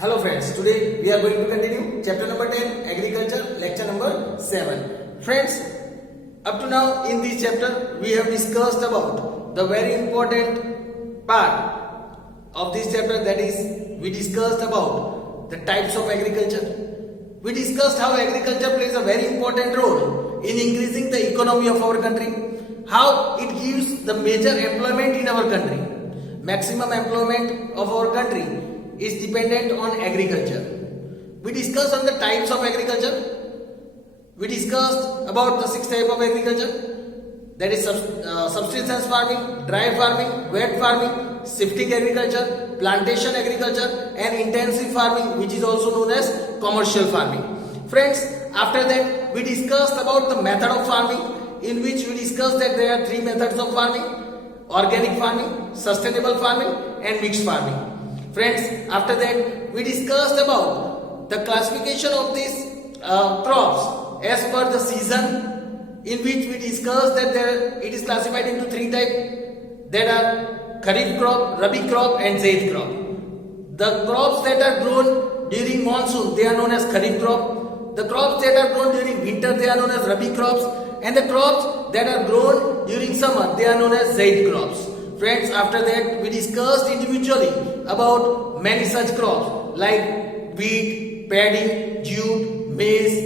Hello friends, today we are going to continue chapter number 10 agriculture lecture number 7. Friends, up to now in this chapter we have discussed about the very important part of this chapter, that is we discussed about the types of agriculture. We discussed how agriculture plays a very important role in increasing the economy of our country, how it gives the major employment in our country. Maximum employment of our country is dependent on agriculture. We discussed on the types of agriculture. We discussed about the 6 types of agriculture, that is subsistence farming, dry farming, wet farming, shifting agriculture, plantation agriculture and intensive farming, which is also known as commercial farming. Friends, after that we discussed about the method of farming, in which we discussed that there are 3 methods of farming: organic farming, sustainable farming and mixed farming. Friends, after that we discussed about the classification of these crops as per the season, in which we discussed that it is classified into 3 types, that are Kharif crop, Rabi crop and Zaid crop. The crops that are grown during monsoon, they are known as Kharif crop. The crops that are grown during winter, they are known as Rabi crops, and the crops that are grown during summer, they are known as Zaid crops. Friends, after that we discussed individually about many such crops like wheat, paddy, jute, maize.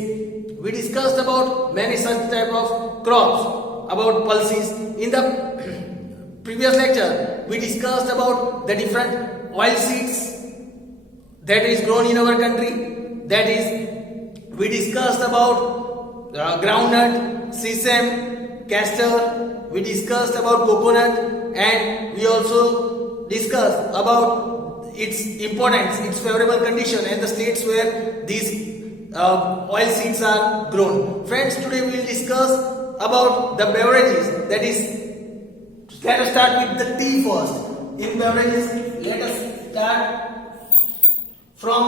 We discussed about many such type of crops, about pulses. In the previous lecture we discussed about the different oil seeds that is grown in our country. That is, we discussed about groundnut, sesame, castor. We discussed about coconut, and we also discussed about its importance, its favorable condition and the states where these oil seeds are grown. Friends, today we will discuss about the beverages. That is, let us start with the tea first. In beverages, let us start from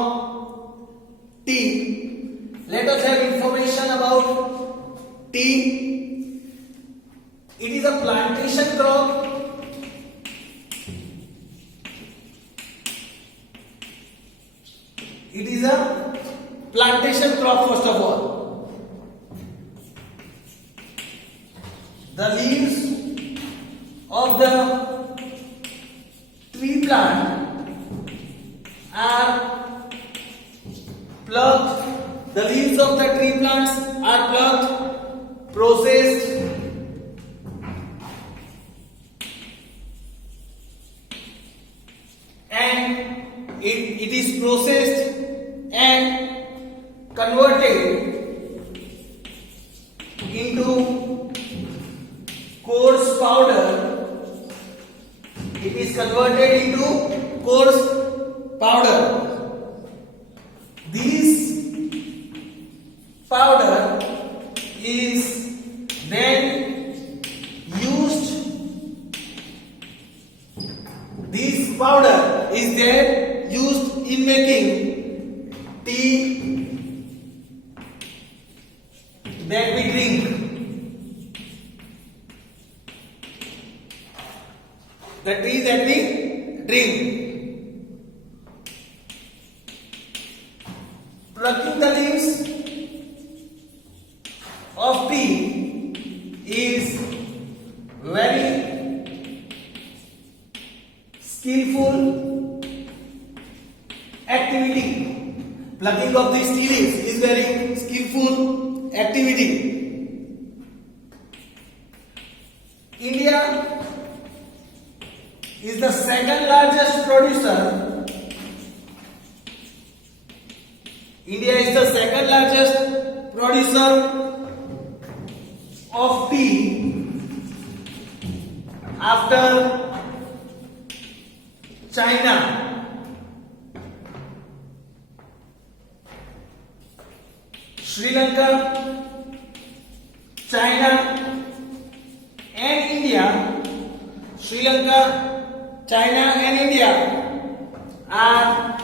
tea. Let us have information about tea. It is a plantation crop. It is a plantation crop first of all. The leaves of the tree plant are plucked. The leaves of the tree plants are plucked, processed, and it is processed and converted into coarse powder. It is converted into coarse powder. This powder is then used. This powder is then used in making tea that we drink. The tea that we drink. Plucking the leaves of tea is very skillful activity. Plucking of these tea leaves is very skillful activity. India is the second largest producer. India is the second largest producer of tea after China. Sri Lanka, China and India. Sri Lanka, China and India are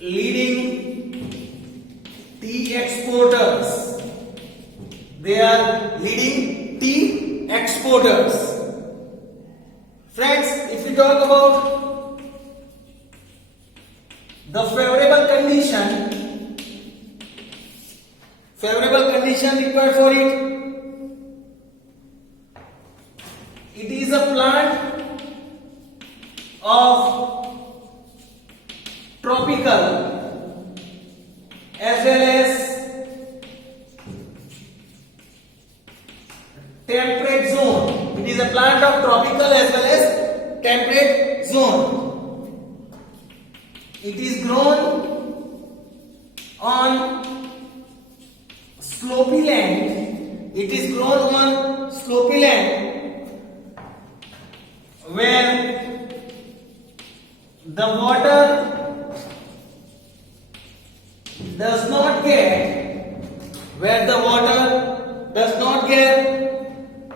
leading tea exporters. They are leading tea exporters. Friends, if we talk about favorable condition required for it. It is a plant of tropical as well as temperate zone. It is a plant of tropical as well as temperate zone. It is grown on slopy land. It is grown on slopy land where the water does not get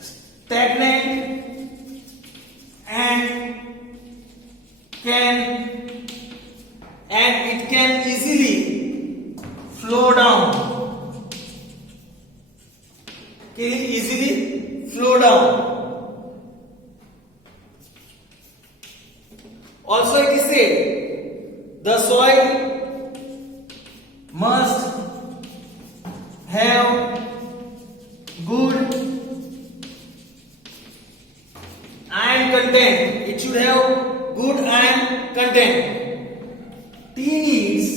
stagnant and it can easily flow down. Also it is said the soil must have good iron content. It should have good iron content. T needs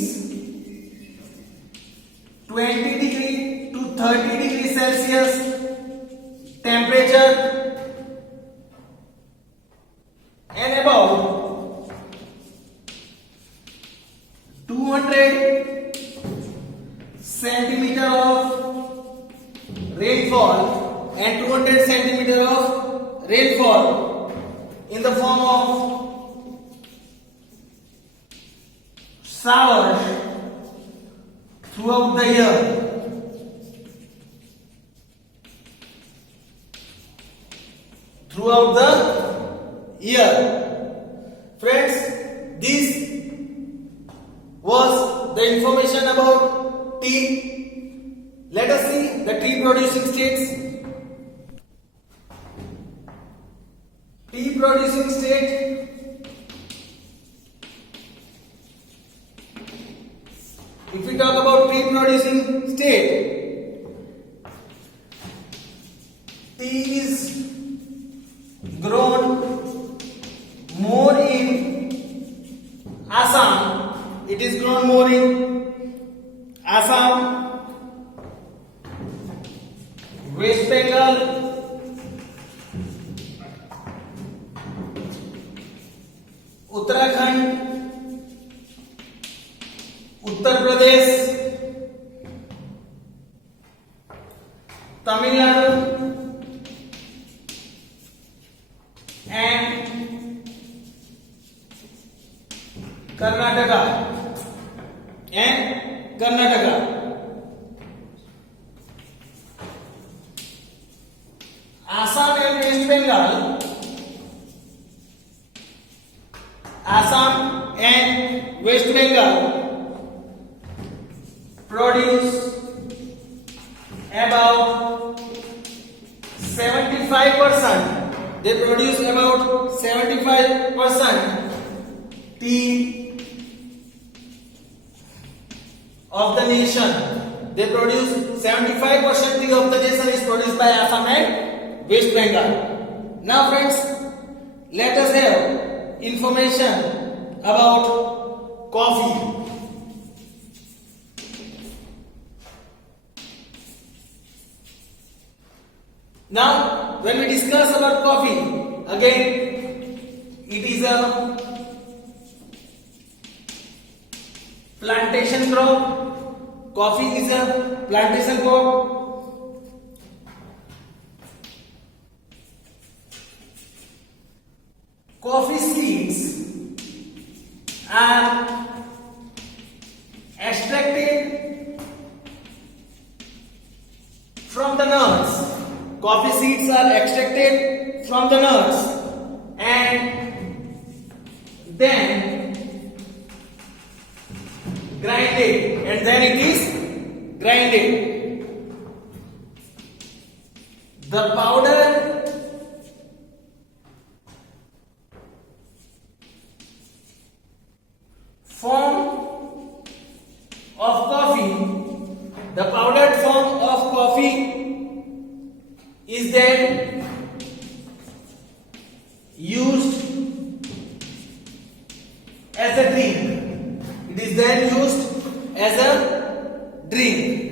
20 degree to 30 degree Celsius temperature and about 200 centimeter of rainfall and 200 centimeter of rainfall in the form of showers throughout the year. Friends, this was the information about tea. Let us see the tea producing states. Tea producing state. If we talk about tea producing state, tea is grown more in Assam. It is grown more in Assam, West Bengal, Uttarakhand, Uttar Pradesh, Tamil Nadu, and Karnataka. Assam and West Bengal. Assam and West Bengal produce about 75%. They produce about 75% tea of the nation. They produce 75% tea of the nation is produced by Assam and West Bengal. Now friends, let us have information about coffee. Now, when we discuss about coffee, again, it is a plantation crop. Coffee is a plantation crop. Coffee seeds are extracted from the nuts. Coffee seeds are extracted from the nuts and then grinded, and then it is grinded. The powder form of coffee, the powder drink.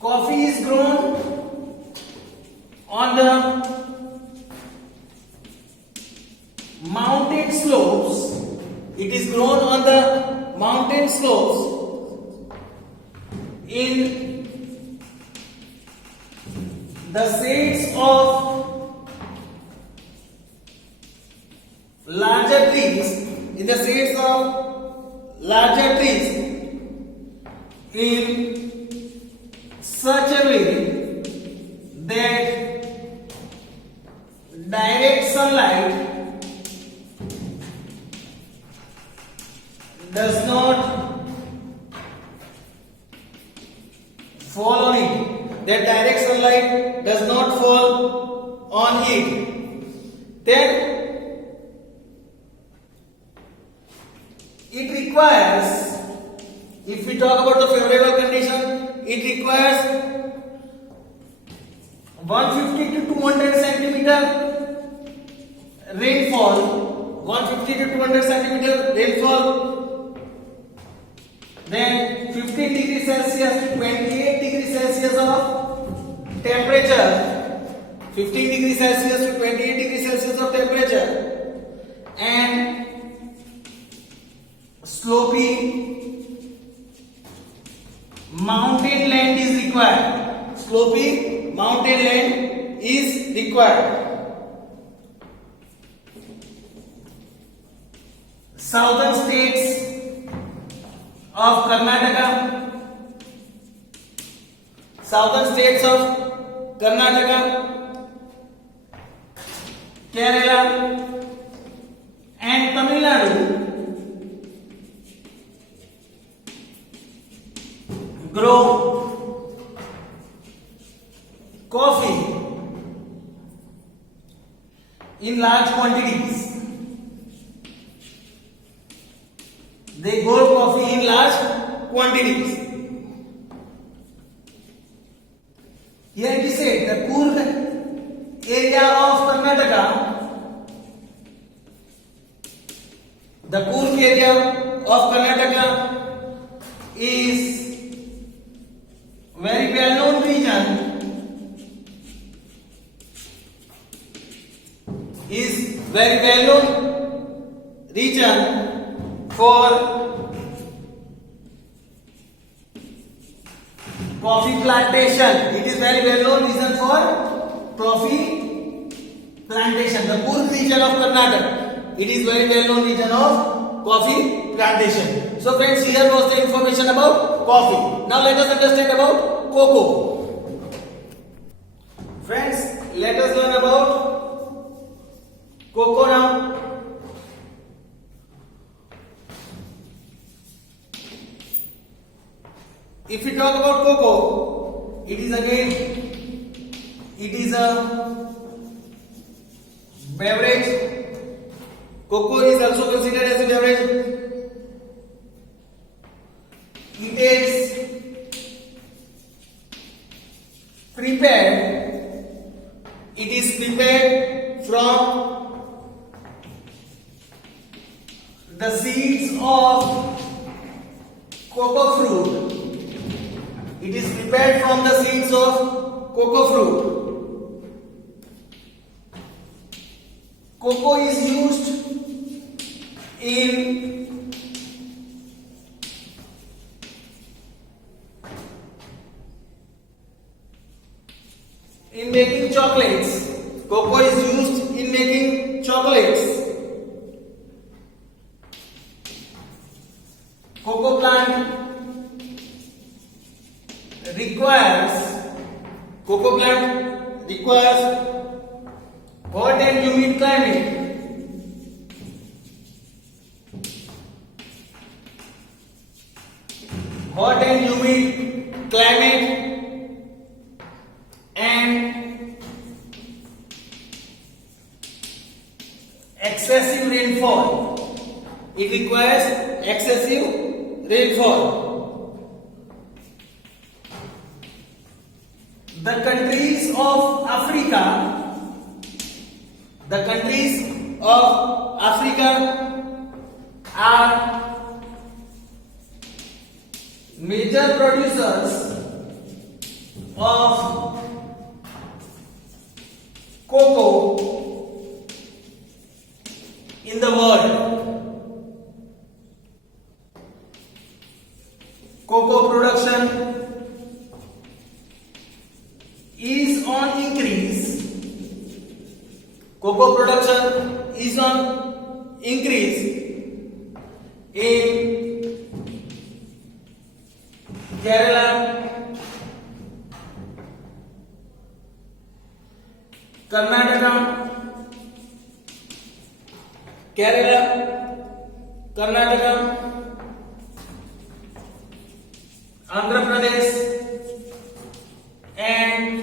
Coffee is grown on the mountain slopes. It is grown on the mountain slopes in the shades of larger trees. In the shades of larger trees, in such a way that direct sunlight does not fall on it. That direct sunlight does not fall on it. Then it requires, if we talk about the favorable condition, it requires 150 to 200 centimeter rainfall. 150 to 200 centimeter rainfall. Then 15 degrees Celsius to 28 degrees Celsius of temperature. 15 degrees Celsius to 28 degrees Celsius of temperature. And slopy mountain land is required. Slopy mountain land is required. Southern states of Karnataka. Southern states of Karnataka, Kerala and Tamil Nadu grow coffee in large quantities. They grow coffee in large quantities. Here it is said the Kurg area of Karnataka, the Kurg area of Karnataka is very well known region, for coffee plantation. It is very well known region for coffee plantation. The Kurg region of Karnataka, it is very well known region of coffee plantation. So friends, here was the information about coffee. Now let us understand about cocoa. Friends, let us learn about cocoa now. If we talk about cocoa, it is a beverage. Cocoa is also considered as a beverage. It is prepared from the seeds of cocoa fruit. It is prepared from the seeds of cocoa fruit. Cocoa is used in making chocolates. Cocoa is used in making chocolates. Cocoa plant requires hot and humid climate. Hot and humid climate and excessive rainfall. It requires excessive rainfall. The countries of Africa are Major producers of cocoa in the world. Cocoa production is on increase. Cocoa production is on increase in Kerala, Karnataka, Andhra Pradesh, and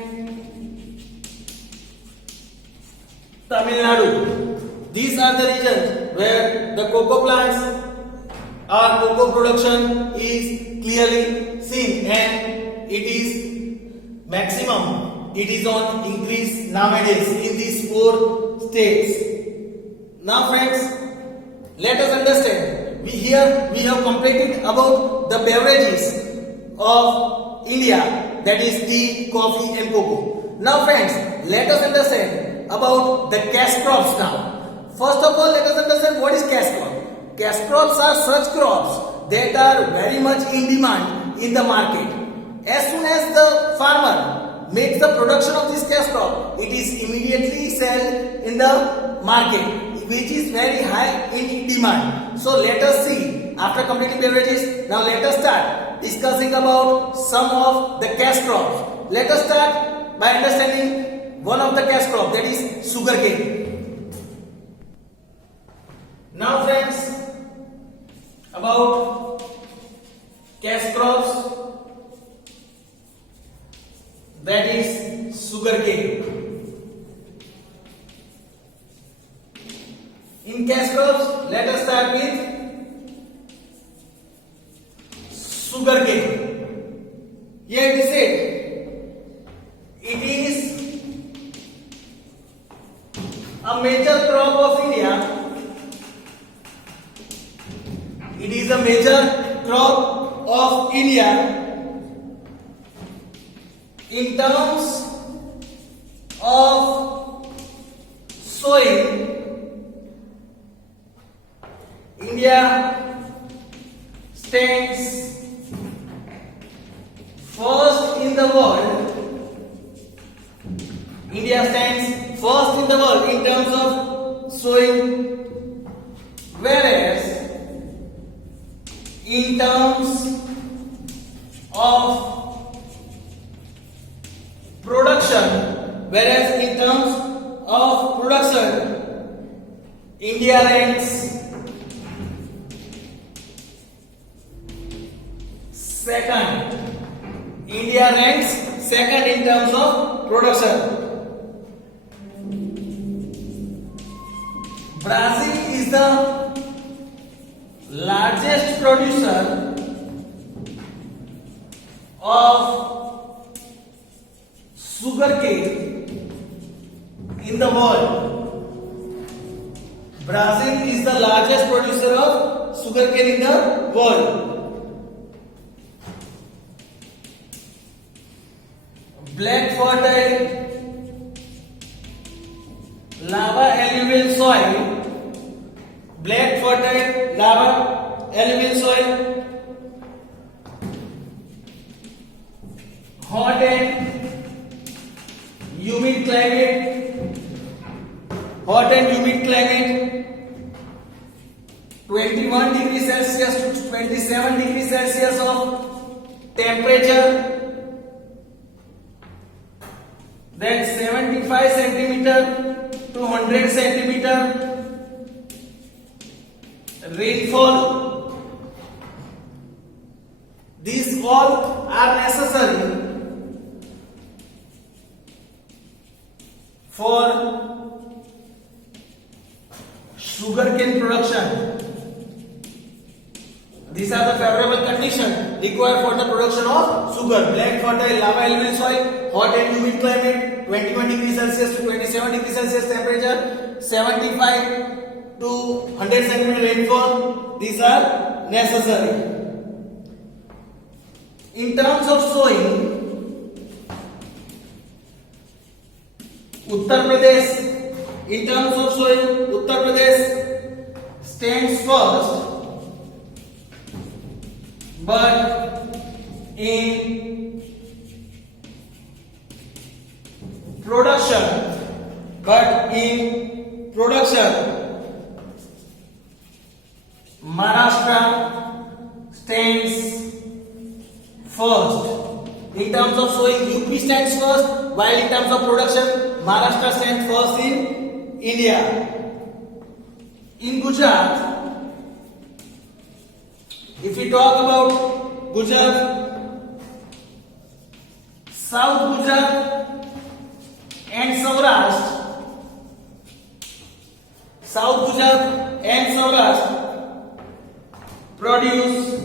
Tamil Nadu. These are the regions where the cocoa plants or cocoa production is clearly seen, and it is maximum. It is on increase nowadays in these 4 states. Now friends, let us understand. We have completed about the beverages of India, that is tea, coffee and cocoa. Now friends, let us understand about the cash crops now. First of all, let us understand what is cash crop. Cash crops are such crops that are very much in demand in the market. As soon as the farmer makes the production of this cash crop, it is immediately sold in the market, which is very high in demand. So let us see, after completing beverages, now let us start discussing about some of the cash crops. Let us start by understanding one of the cash crops, that is sugarcane. Now friends, about cash crops, that is sugarcane. In cash crops, let us start with sugarcane. Here it is said, it is a major crop of India. It is a major crop of India in terms of soil. India stands first in the world. India stands first in the world in terms of soil, whereas in terms of production, India ranks second. India ranks second in terms of production. Brazil is the largest producer of sugarcane in the world. Brazil is the largest producer of sugarcane in the world. Black fertile lava alluvial soil. Black fertile lava alluvial soil. Hot and humid climate. Hot and humid climate. 21 degrees Celsius to 27 degrees Celsius of temperature. Then 75 centimeter to 100 centimeter rainfall. These all are necessary for sugarcane production. These are the favorable conditions required for the production of sugar. Black fertile lava alluvial soil, hot and humid climate, 21 degrees Celsius to 27 degrees Celsius temperature, 75 to 100 centimeter rainfall. These are necessary. In terms of sowing, Uttar Pradesh, in terms of sowing, Uttar Pradesh stands first, but in production, Maharashtra stands first. In terms of sowing, UP stands first, while in terms of production, Maharashtra stands first in India. In Gujarat, if we talk about Gujarat, South Gujarat and Saurashtra, produce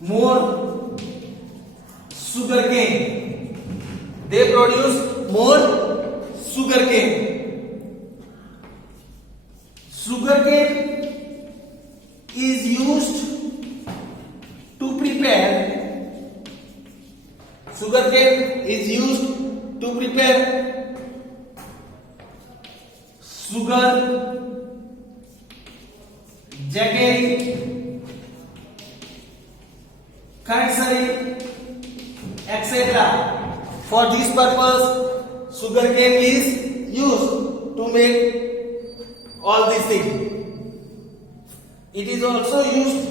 more sugarcane. They produce more sugarcane. Sugarcane is used to prepare sugar, jaggery, curry, etc. For this purpose, sugarcane is used to make all these things. It is also used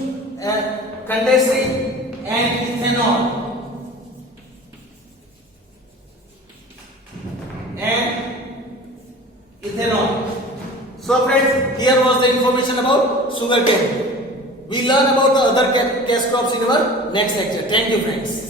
condensing and ethanol. So friends, here was the information about sugarcane. We learn about the other cash crops in our next lecture. Thank you friends.